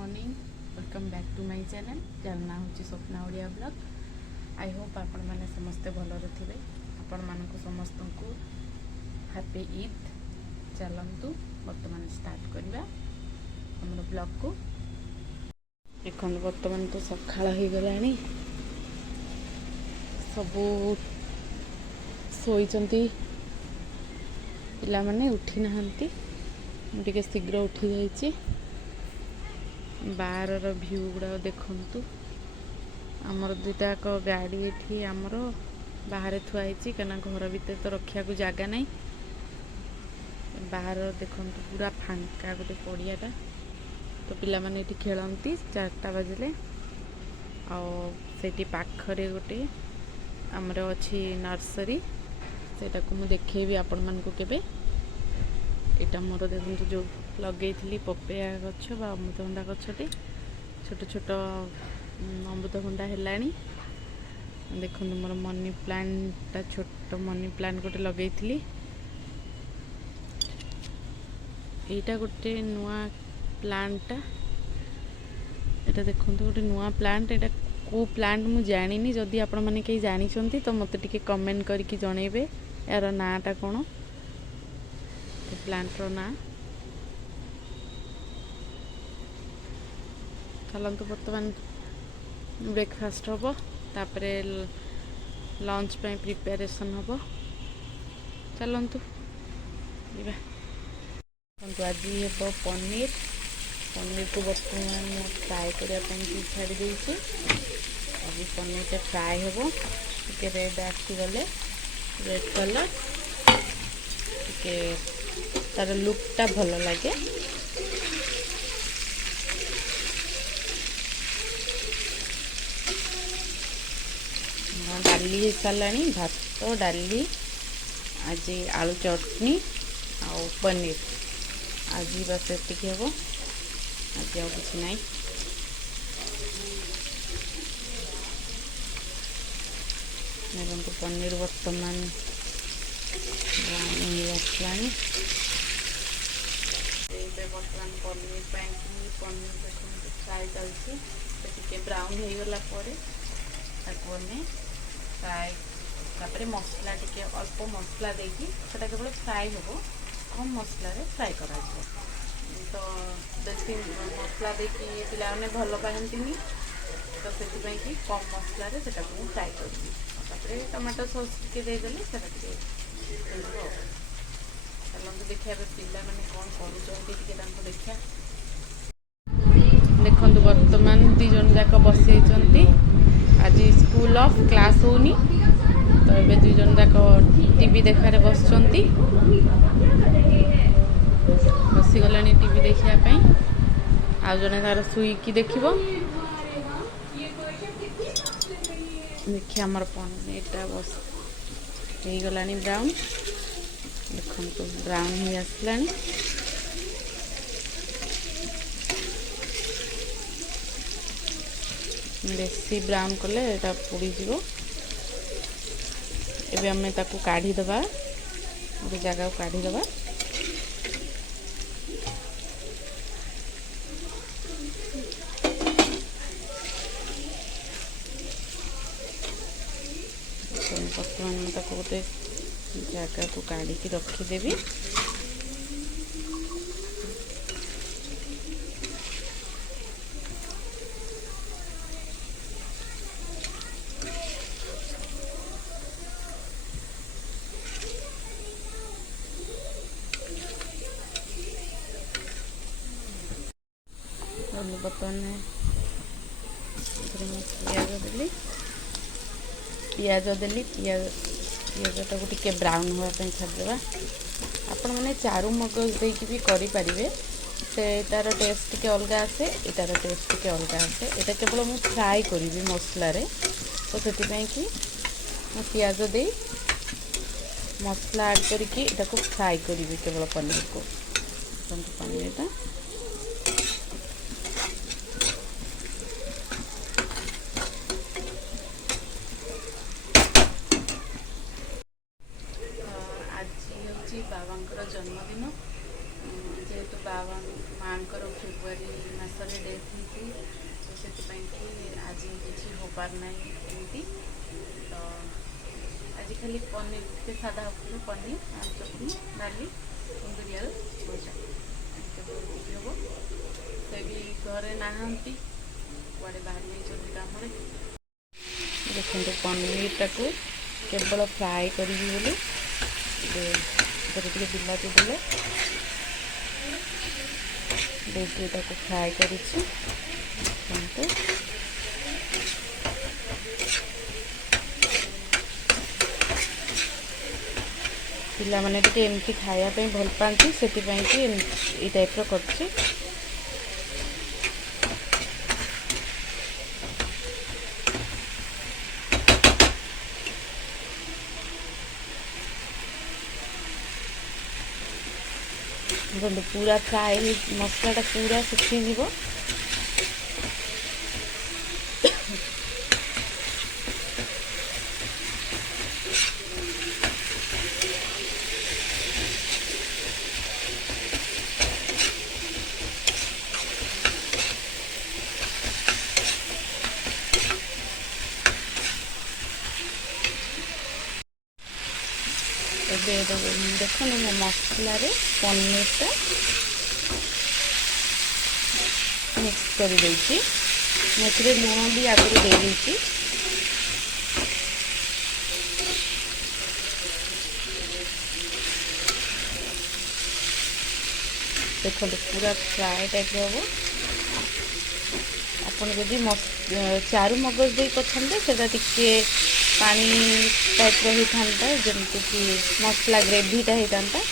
Morning welcome back to my channel जार ना हूँ Swapna Odia blog. I hope आपण मैंने समस्ते भलरे थे। आपण मानक समस्त को हैप्पी ईद। चलतु बर्तमान स्टार्ट करवा हमर ब्लॉग को। देख बर्तमान तो सकाळ हो गला सबू शोचती पिला माने उठी नहांती मुझे शीघ्र उठी जाइए। बाहर व्यू गुड़ा देखु आमर दुटाक गाड़ी ये आमर बाहर थुआई कहीं घर भितर तो रखा को जगह नहीं। बाहर देखु पूरा फांका गोटे पड़ियाटा तो पिला माने ये खेलती 4टा बजले आठी पाखरे गोटे आमर अच्छी नर्सरी सेटा को मुझे देखेबी आपण मान को केबे। यहाँ मोर देखो जो लगे पपेया गछ बा अमृतभंडा गछटे छोट छोट अमृतभंडा है। देखो मोर मनी प्लांटा छोट मनी प्लांट गोटे लगे यहाँ गोटे नुआ प्लांटा यहाँ देखो गोटे नुआ प्लांट यहाँ को प्लांट मु जानी जदि आपण मैंने कहीं जानी तो मत टे कमेंट करके जनइबे यार नाटा कौन प्लांटर ना। चलतु बर्तमान ब्रेकफास्ट हम तापर लंच पे प्रिपेरेसन हम। चलतु आज हे पनीर पनीर को बर्तमान फ्राए करने छाड़ी देती। अभी पनीर फ्राए हम टे रेड आसीगले रेड कलर टे तार लुकटा भल लगे। डाली हो सारा भात डाली आज आलू चटनी आ पनीर आज बस एति हम आज आ कि ना। देखो पनीर बर्तमान आसला बर्तमान पनीर पनीर देखो फ्राए चलती ब्राउन हो गला फ्राए तापर मसला टी अल्प मसला देकी केवल फ्राए हम कम मसला फ्राए कर तो बेसी मसला देकी पिलाने भल पाती तो से कम मसला फ्राए कर टमाटो सॉस टी देदेले चलते देखा पिला मैंने कौन कर देखा। देखो बर्तमान 2 जन जाक बस आज स्कूल ऑफ क्लास होनी तो ये 2 जन जाक टीवी देखार बस बसीगला टीवी देखापी आ जड़े तार शुईकी देख देखिए आमर पनीरटा बस हो गला ब्राउन देखो ब्राउन ही आसला। बेसी ब्राउन कले एटा पोड़ी जीवो। एबे हमें ताकू काढ़ी दबा गोटे जगह को काढ़ी दबा। बर्तमान ताकू गोटे जगह को काढ़ी की रखीदेवी। बर्तमान पियाज देली पियाज को टिके ब्राउन होगापी छाड़देवा। आपण मैंने चारू मगज देकी भी करें से तार टेस्ट टे अलग आसे एटार टेस्ट टे अलग आसे। यहाँ केवल मुझे फ्राए करी मसला तो से कि पियाज दे मसला ऐड करके फ्राए करी केवल पनीर को। पनीरटा बाबांकर जन्मदिन ଯେହେତୁ ବାବା ମାଆଙ୍କର ଫେବୃଆରୀ ମାସରେ ଡେଥ୍ ହେଇଛି ତ ସେଥିପାଇଁକି ଆଜି କିଛି ହେବାର ନାହିଁ ଏମିତି। ତ ଆଜି ଖାଲି ପନିର ଟିକେ ସାଧା ଉପରେ ପନିର ଆଉ ଚଟଣି ଡାଲି କୁନ୍ଦୁରି ଆଳୁ ଭଜା ଏତିକି ହେବ। ସେ ବି ଘରେ ନାହାନ୍ତି, କୁଆଡ଼େ ବାହାରି ଯାଇଛନ୍ତି କାମରେ। ଦେଖନ୍ତୁ ପନିରଟାକୁ କେବଳ ଫ୍ରାଏ କରିବି ବୋଲି ସେଥିରେ ଟିକେ ବିଲାତି ଦେଲେ ଦେଇକି ତାକୁ ଫ୍ରାଏ କରିଛି। ଦେଖନ୍ତୁ ପିଲାମାନେ ଟିକେ ଏମିତି ଖାଇବା ପାଇଁ ଭଲ ପାଆନ୍ତି, ସେଥିପାଇଁକି ଏଇ ଟାଇପ୍ର କରିଛି। ଦେଖନ୍ତୁ ପୁରା ଫ୍ରାଏ ମସଲାଟା ପୁରା ଶୁଖିଯିବ। ଏବେ ଦେଖନ୍ତୁ ମୋ ମସଲାରେ ପନିରଟା ମିକ୍ସ କରିଦେଇଛି। ମୁଁ ଏଥିରେ ଲୁଣ ବି ଆଗରୁ ଦେଇଦେଇଛି। ଦେଖନ୍ତୁ ପୁରା ଫ୍ରାଏ ଟାଇପ୍ର ହେବ। ଆପଣ ଯଦି ଚାରୁ ମଗଜ ଦେଇ କରିଥାନ୍ତେ ସେଇଟା ଟିକେ ପାଣି ଟାଇପ୍ର ହେଇଥାନ୍ତା, ଯେମିତିକି ମସଲା ଗ୍ରେଭିଟା ହେଇଥାନ୍ତା।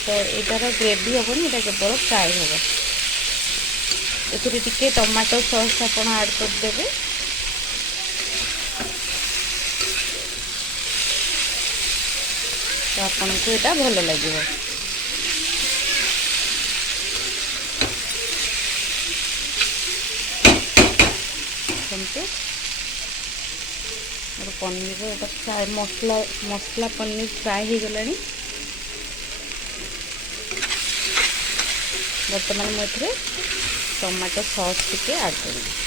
ତ ଏଇଟାର ଗ୍ରେଭି ହେବନି, ଏଇଟା କେବଳ ଫ୍ରାଏ ହେବ। ଏଥିରେ ଟିକେ ଟମାଟୋ ସସ୍ ଆପଣ ଆଡ଼୍ କରିଦେବେ। ତ ଆପଣଙ୍କୁ ଏଇଟା ଭଲ ଲାଗିବ। ଦେଖନ୍ତୁ ମୋର ପନିର ଏଇଟା ଫ୍ରାଏ ମସଲା ପନିର ଫ୍ରାଏ ହେଇଗଲାଣି। ବର୍ତ୍ତମାନ ମୁଁ ଏଥିରେ ଟମାଟୋ ସସ୍ ଟିକେ ଆଡ଼୍ କରିବି।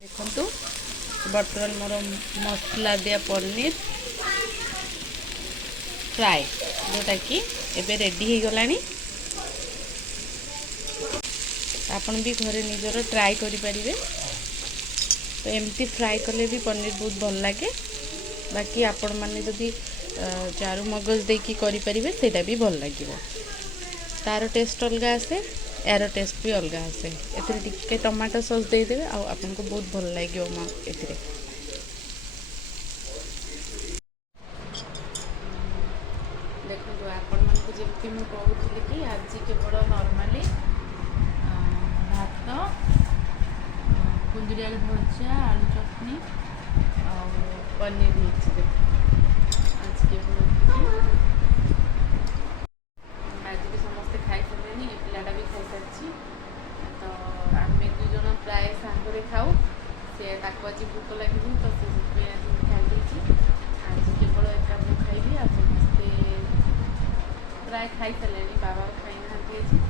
ଦେଖନ୍ତୁ ବର୍ତ୍ତମାନ ମୋର ମସଲା ଦିଆ ପନିର ଫ୍ରାଏ ଯେଉଁଟାକି ଏବେ ରେଡ଼ି ହେଇଗଲାଣି। ଆପଣ ବି ଘରେ ନିଜର ଟ୍ରାଏ କରିପାରିବେ। ତ ଏମିତି ଫ୍ରାଏ କଲେ ବି ପନିର ବହୁତ ଭଲ ଲାଗେ। ବାକି ଆପଣମାନେ ଯଦି ଚାରୁ ମଗଜ ଦେଇକି କରିପାରିବେ ସେଇଟା ବି ଭଲ ଲାଗିବ। ତା'ର ଟେଷ୍ଟ ଅଲଗା ଆସେ, ଏହାର ଟେଷ୍ଟ ବି ଅଲଗା ଆସେ। ଏଥିରେ ଟିକେ ଟମାଟୋ ସସ୍ ଦେଇଦେବେ ଆଉ ଆପଣଙ୍କୁ ବହୁତ ଭଲ ଲାଗିବ ଏଥିରେ। ଦେଖନ୍ତୁ ଆପଣମାନଙ୍କୁ ଯେମିତି ମୁଁ କହୁଥିଲି କି ଆଜି କେବଳ ନର୍ମାଲି ଭାତ, କୁନ୍ଦୁରି ଆଳୁ ଭଜା, ଆଳୁ ଚଟଣି ଆଉ ପନିର ହେଇଛି। ଆଜି କେବଳ ଆଜି ବି ସମସ୍ତେ ଖାଇସାରିଲେଣି, ଏ ପିଲାଟା ବି ଖାଇସାରିଛି। ତ ଆମେ 2 ଜଣ ପ୍ରାୟ ସାଙ୍ଗରେ ଖାଉ। ତାକୁ ଆଜି ଭୋକ ଲାଗିଛି ତ ସେ ସେଥିପାଇଁ ଆଜି ଖାଇ ଦେଇଛି। ଆଜି କେବଳ ଏକା ମୁଁ ଖାଇବି, ଆଉ ସମସ୍ତେ ପ୍ରାୟ ଖାଇସାରିଲେଣି। ବାବା ଖାଇନାହାନ୍ତି ଆଜି,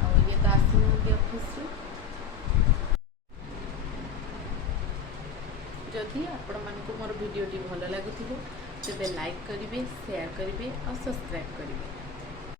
ଆଉ ଇଏ ତ ଆସିନାହାନ୍ତି ଅଫିସ୍ରୁ। ଯଦି ଆପଣମାନଙ୍କୁ ମୋର ଭିଡ଼ିଓଟି ଭଲ ଲାଗୁଥିବ ତେବେ ଲାଇକ୍ କରିବେ, ସେୟାର କରିବେ ଆଉ ସବସ୍କ୍ରାଇବ୍ କରିବେ।